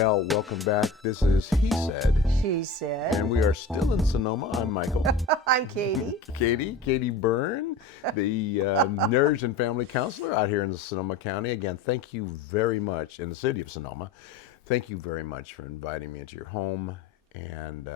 Well, welcome back. This is He Said, She said. and we are still in Sonoma. I'm Michael. I'm Katie. Katie Byrne, the marriage and family counselor out here in Sonoma County. Again, thank you very much, in the city of Sonoma. Thank you very much for inviting me into your home and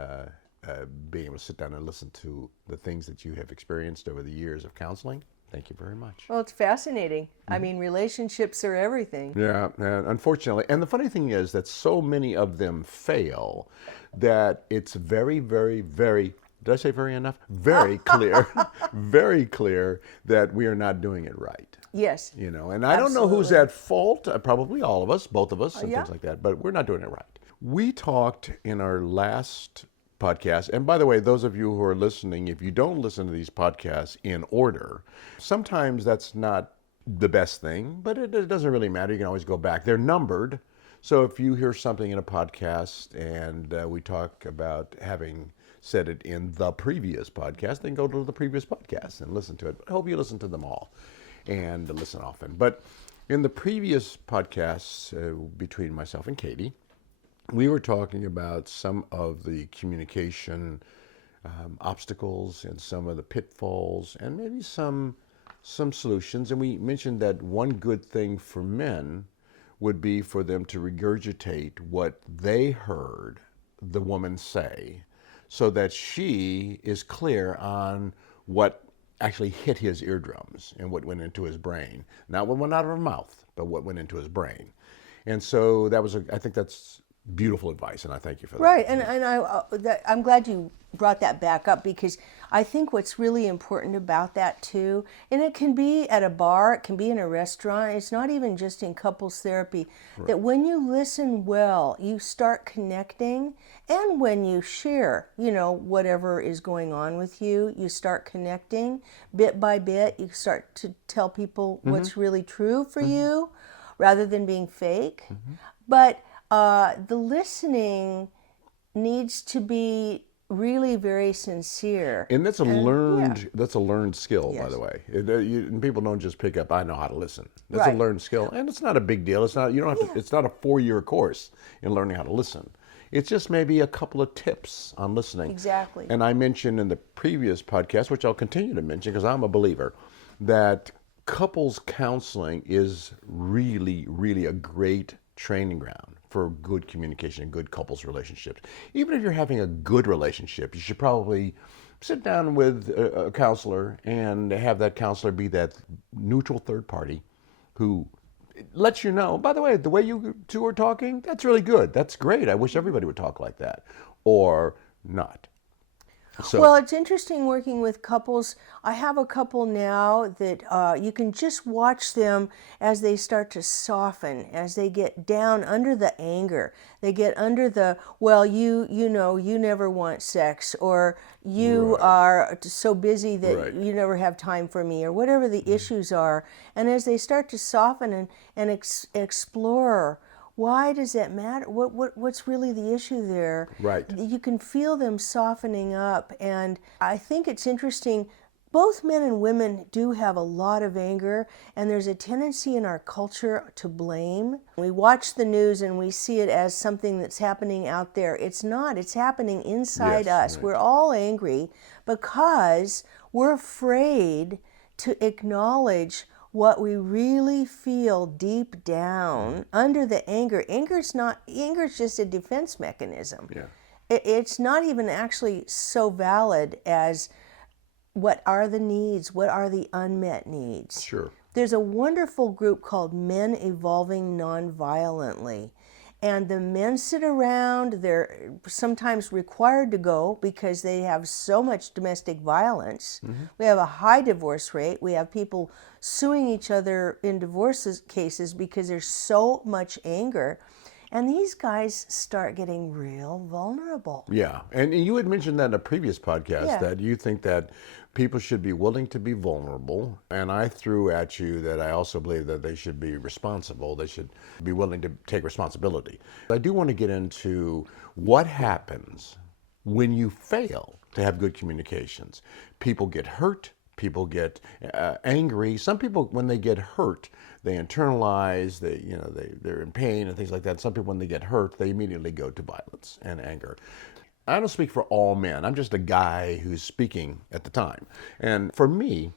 being able to sit down and listen to the things that you have experienced over the years of counseling. Thank you very much. Well, it's fascinating. I mean, relationships are everything. Yeah, and unfortunately. And the funny thing is that so many of them fail that it's very, very, very, did I say very enough? Very clear, very clear that we are not doing it right. Yes. You know, and I don't know who's at fault, probably all of us, both of us, and things like that, but we're not doing it right. We talked in our last podcast, and by the way, those of you who are listening, if you don't listen to these podcasts in order, sometimes that's not the best thing, but it doesn't really matter. You can always go back. They're numbered, so if you hear something in a podcast and we talk about having said it in the previous podcast, then go to the previous podcast and listen to it. I hope you listen to them all and listen often. But in the previous podcasts between myself and Katie, we were talking about some of the communication obstacles and some of the pitfalls and maybe some solutions. And we mentioned that one good thing for men would be for them to regurgitate what they heard the woman say so that she is clear on what actually hit his eardrums and what went into his brain. Not what went out of her mouth, but what went into his brain. And so that was, I think that's beautiful advice, and I thank you for that. Right, and I'm glad you brought that back up, because I think what's really important about that too, and it can be at a bar, it can be in a restaurant, it's not even just in couples therapy, that when you listen well, you start connecting, and when you share, you know, whatever is going on with you, you start connecting bit by bit, you start to tell people what's really true for you, rather than being fake. But the listening needs to be really very sincere, and that's a learned that's a learned skill, Yes. by the way. And people don't just pick up, I know how to listen. That's Right. a learned skill, and it's not a big deal. It's not, you don't have to, it's not a 4-year course in learning how to listen. It's just maybe a couple of tips on listening. Exactly. And I mentioned in the previous podcast, which I'll continue to mention because I'm a believer, that couples counseling is really, really a great training ground for good communication and good couples relationships. Even if you're having a good relationship, you should probably sit down with a counselor and have that counselor be that neutral third party who lets you know, by the way you two are talking, that's really good. That's great. I wish everybody would talk like that. Or not. So, well, it's interesting working with couples. I have a couple now that you can just watch them as they start to soften, as they get down under the anger. They get under the, well, you know, you never want sex, or you are so busy that you never have time for me, or whatever the issues are. And as they start to soften and explore, why does that matter? What's really the issue there? Right. You can feel them softening up, and I think it's interesting. Both men and women do have a lot of anger, and there's a tendency in our culture to blame. We watch the news and we see it as something that's happening out there. It's not. It's happening inside us. We're all angry because we're afraid to acknowledge what we really feel deep down under the anger. Anger is just a defense mechanism. Yeah. It's not even actually so valid as what are the needs, what are the unmet needs. Sure. There's a wonderful group called Men Evolving Nonviolently. And the men sit around, they're sometimes required to go because they have so much domestic violence. We have a high divorce rate. We have people suing each other in divorce cases because there's so much anger. And these guys start getting real vulnerable. Yeah, and you had mentioned that in a previous podcast that you think that people should be willing to be vulnerable, and I threw at you that I also believe that they should be responsible. They should be willing to take responsibility. I do want to get into what happens when you fail to have good communications. People get hurt, People get angry. Some people, when they get hurt, they internalize. They're in pain and things like that. Some people, when they get hurt, they immediately go to violence and anger. I don't speak for all men. I'm just a guy who's speaking at the time. And for me,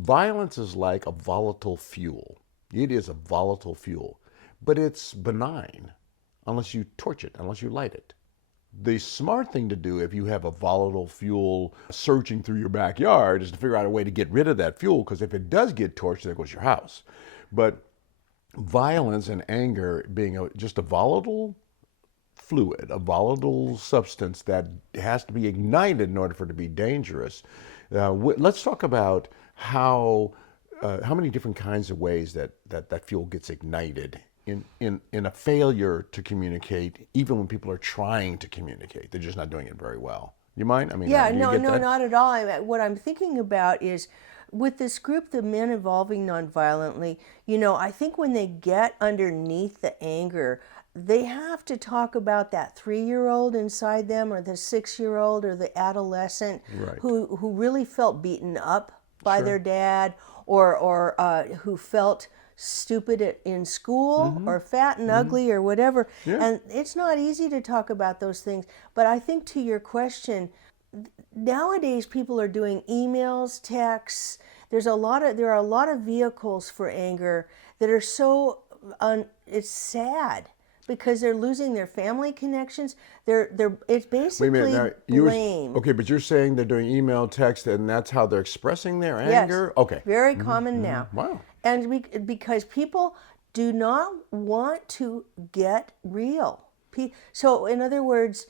violence is like a volatile fuel. It is a volatile fuel, but it's benign unless you torch it, unless you light it. The smart thing to do if you have a volatile fuel surging through your backyard is to figure out a way to get rid of that fuel, because if it does get torched, there goes your house. But violence and anger being just a volatile fluid, a volatile substance that has to be ignited in order for it to be dangerous. Let's talk about how many different kinds of ways that fuel gets ignited in a failure to communicate, even when people are trying to communicate. They're just not doing it very well. You mind? I mean, yeah, do you no, get no, that? not at all. What I'm thinking about is with this group, the men evolving nonviolently, I think when they get underneath the anger, they have to talk about that 3-year-old inside them, or the 6-year-old, or the adolescent Right. who really felt beaten up by their dad, or who felt stupid in school, or fat and ugly, or whatever. Yeah. And it's not easy to talk about those things. But I think, to your question, nowadays people are doing emails, texts. There are a lot of vehicles for anger that are so it's sad, because they're losing their family connections. It's basically Wait a minute, blame. okay, but you're saying they're doing email, text, and that's how they're expressing their anger? Yes. Okay. Very common now. Wow. And because people do not want to get real. So in other words,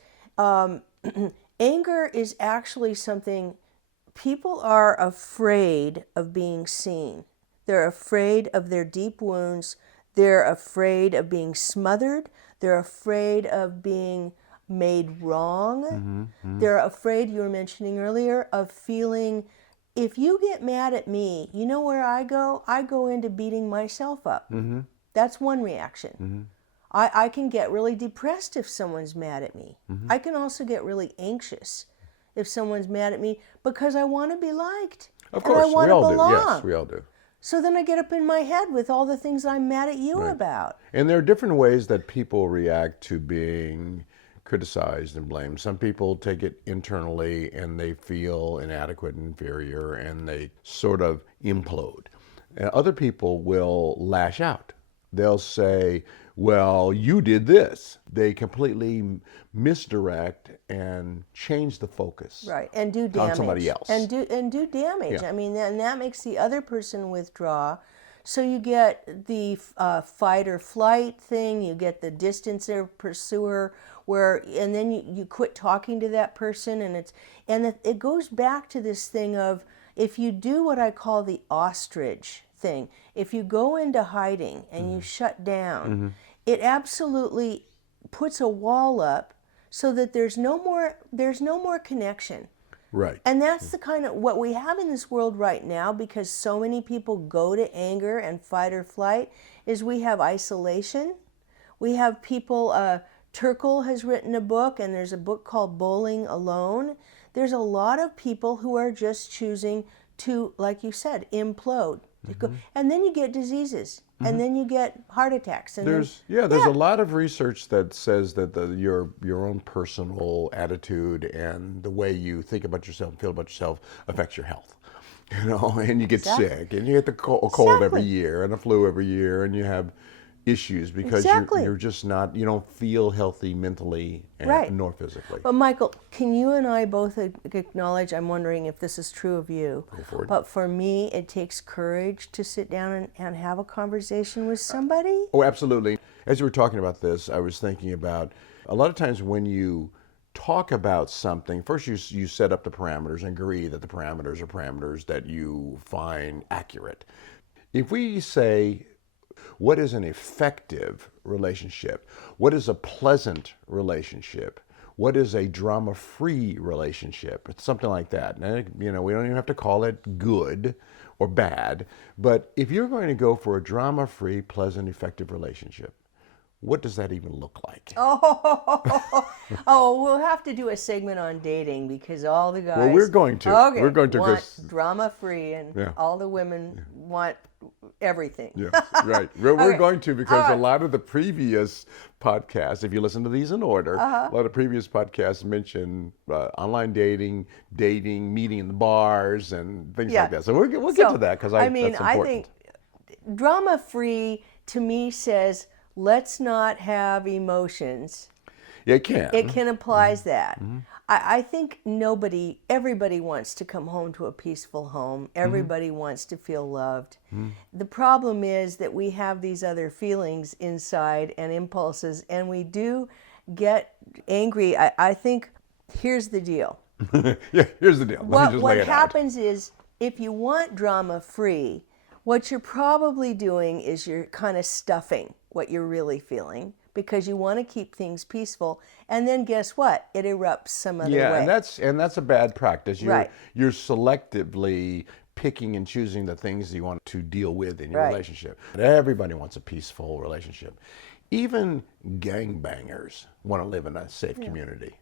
anger is actually something, people are afraid of being seen. They're afraid of their deep wounds. They're afraid of being smothered. They're afraid of being made wrong. They're afraid, you were mentioning earlier, of feeling, if you get mad at me, you know where I go? I go into beating myself up. That's one reaction. I can get really depressed if someone's mad at me. I can also get really anxious if someone's mad at me, because I want to be liked. Of course, and I want we all to do. belong. Yes, we all do. So then I get up in my head with all the things I'm mad at you about. And there are different ways that people react to being criticized and blamed. Some people take it internally and they feel inadequate and inferior and they sort of implode. And other people will lash out. They'll say, well, you did this. They completely misdirect and change the focus. Right, and do damage. On somebody else. And do damage. Yeah. I mean, and that makes the other person withdraw. So you get the fight or flight thing, you get the distancer pursuer, and then you quit talking to that person, and it goes back to this thing of, if you do what I call the ostrich thing, if you go into hiding and you shut down, it absolutely puts a wall up so that there's no more connection. Right. And that's the kind of what we have in this world right now, because so many people go to anger and fight or flight, is we have isolation. We have people, Turkle has written a book, and there's a book called Bowling Alone. There's a lot of people who are just choosing to, like you said, implode. And then you get diseases, and then you get heart attacks. And There's a lot of research that says that your own personal attitude and the way you think about yourself and feel about yourself affects your health. And you get sick, and you get the cold every year and a flu every year, and you have issues because you're just not, you don't feel healthy mentally nor physically. But Michael, can you and I both acknowledge, I'm wondering if this is true of you, Go for it. but for me, it takes courage to sit down and have a conversation with somebody? Oh, absolutely. As you were talking about this, I was thinking about a lot of times when you talk about something, first you set up the parameters and agree that the parameters are parameters that you find accurate. If we say, what is an effective relationship? What is a pleasant relationship? What is a drama-free relationship? It's something like that. And, we don't even have to call it good or bad. But if you're going to go for a drama-free, pleasant, effective relationship, what does that even look like? Oh, we'll have to do a segment on dating because all the guys. Well, we're going to. Okay, We're going to want 'cause- drama-free, and Yeah. all the women want everything. Yeah, right. We're Okay. going to, because All right. a lot of the previous podcasts, if you listen to these in order, a lot of previous podcasts mention online dating, meeting in the bars, and things Yeah. like that. So we'll get to that because that's important. I think drama-free to me says let's not have emotions. Yeah, it can. It can apply that. I think everybody wants to come home to a peaceful home. Everybody wants to feel loved. The problem is that we have these other feelings inside and impulses, and we do get angry. I think here's the deal. Yeah, here's the deal. Let me just lay What it out. happens is if you want drama free, what you're probably doing is you're kind of stuffing what you're really feeling because you want to keep things peaceful, and then guess what? It erupts some other way. Yeah, and that's a bad practice. Right. You're selectively picking and choosing the things you want to deal with in your Right. relationship. Everybody wants a peaceful relationship. Even gangbangers want to live in a safe community.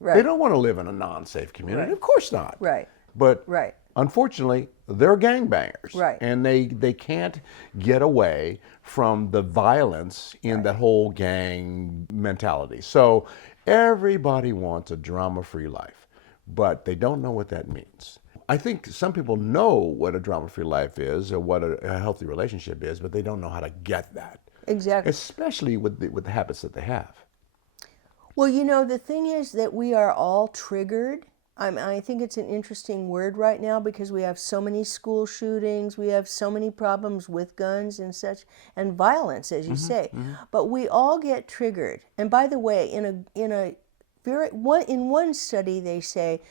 Right. They don't want to live in a non-safe community. Right. Of course not. Right. But Right. unfortunately, they're gangbangers. Right. And they can't get away from the violence in that whole gang mentality. So everybody wants a drama-free life, but they don't know what that means. I think some people know what a drama-free life is or what a healthy relationship is, but they don't know how to get that. Exactly. Especially with the habits that they have. Well, the thing is that we are all triggered. I think it's an interesting word right now because we have so many school shootings, we have so many problems with guns and such, and violence, as you say. But we all get triggered. And by the way, in one study, they say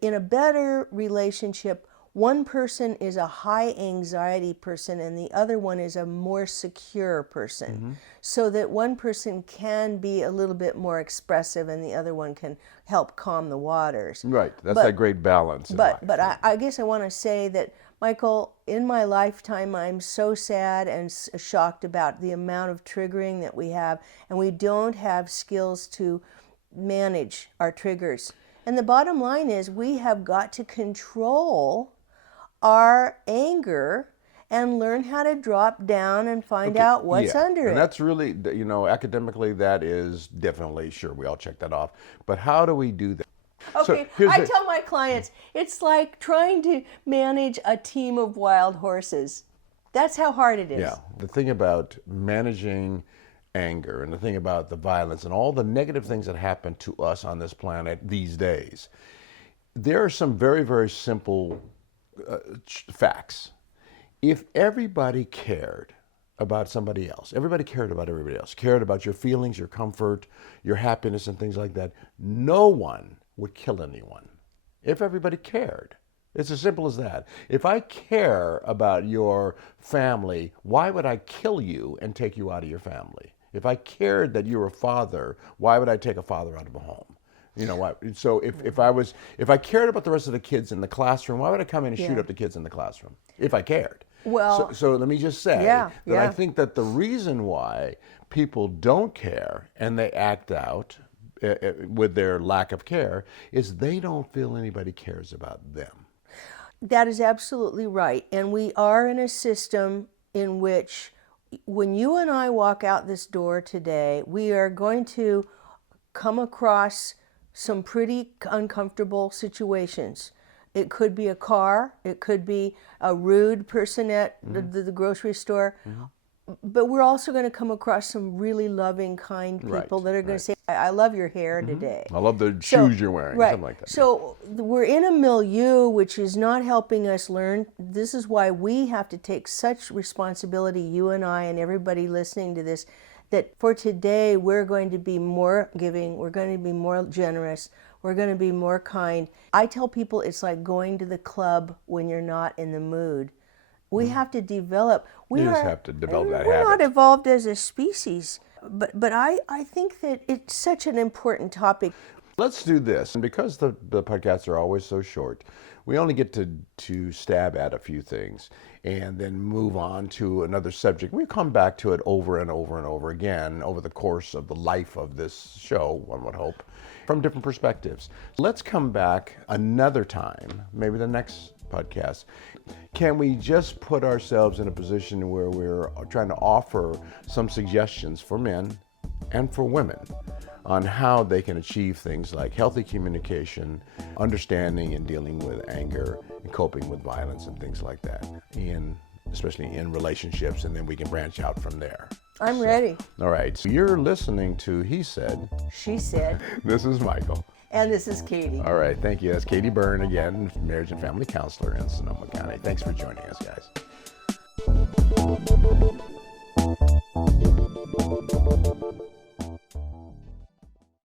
in a better relationship, one person is a high anxiety person and the other one is a more secure person. So that one person can be a little bit more expressive and the other one can help calm the waters. Right. That's that great balance. in life. But I guess I want to say that, Michael, in my lifetime, I'm so sad and shocked about the amount of triggering that we have, and we don't have skills to manage our triggers. And the bottom line is we have got to control our anger and learn how to drop down and find out what's under it. And that's really, academically, that is definitely, sure, we all check that off. But how do we do that? Okay, I tell my clients, it's like trying to manage a team of wild horses. That's how hard it is. Yeah, the thing about managing anger and the thing about the violence and all the negative things that happen to us on this planet these days, there are some very, very simple facts. If everybody cared about somebody else, everybody cared about everybody else, cared about your feelings, your comfort, your happiness and things like that, no one would kill anyone. If everybody cared. It's as simple as that. If I care about your family, why would I kill you and take you out of your family? If I cared that you're a father, why would I take a father out of a home? Why? So if I cared about the rest of the kids in the classroom, why would I come in and shoot up the kids in the classroom? If I cared. Well, so let me just say that I think that the reason why people don't care and they act out with their lack of care is they don't feel anybody cares about them. That is absolutely right. And we are in a system in which when you and I walk out this door today, we are going to come across some pretty uncomfortable situations. It could be a car, it could be a rude person at the grocery store, but we're also going to come across some really loving, kind people that are going to say, I love your hair today. I love the shoes you're wearing, something like that. So we're in a milieu which is not helping us learn. This is why we have to take such responsibility, you and I and everybody listening to this, that for today we're going to be more giving, we're going to be more generous, we're going to be more kind. I tell people it's like going to the club when you're not in the mood. We have to develop. You just have to develop that habit. We're not evolved as a species, but I think that it's such an important topic. Let's do this. And because the podcasts are always so short, we only get to stab at a few things and then move on to another subject. We come back to it over and over and over again over the course of the life of this show, one would hope, from different perspectives. Let's come back another time, maybe the next podcast. Can we just put ourselves in a position where we're trying to offer some suggestions for men and for women on how they can achieve things like healthy communication, understanding and dealing with anger, and coping with violence and things like that, especially in relationships, and then we can branch out from there. I'm ready. All right, so you're listening to He Said. She Said. This is Michael. And this is Katie. All right, thank you. That's Katie Byrne again, marriage and family counselor in Sonoma County. Thanks for joining us, guys.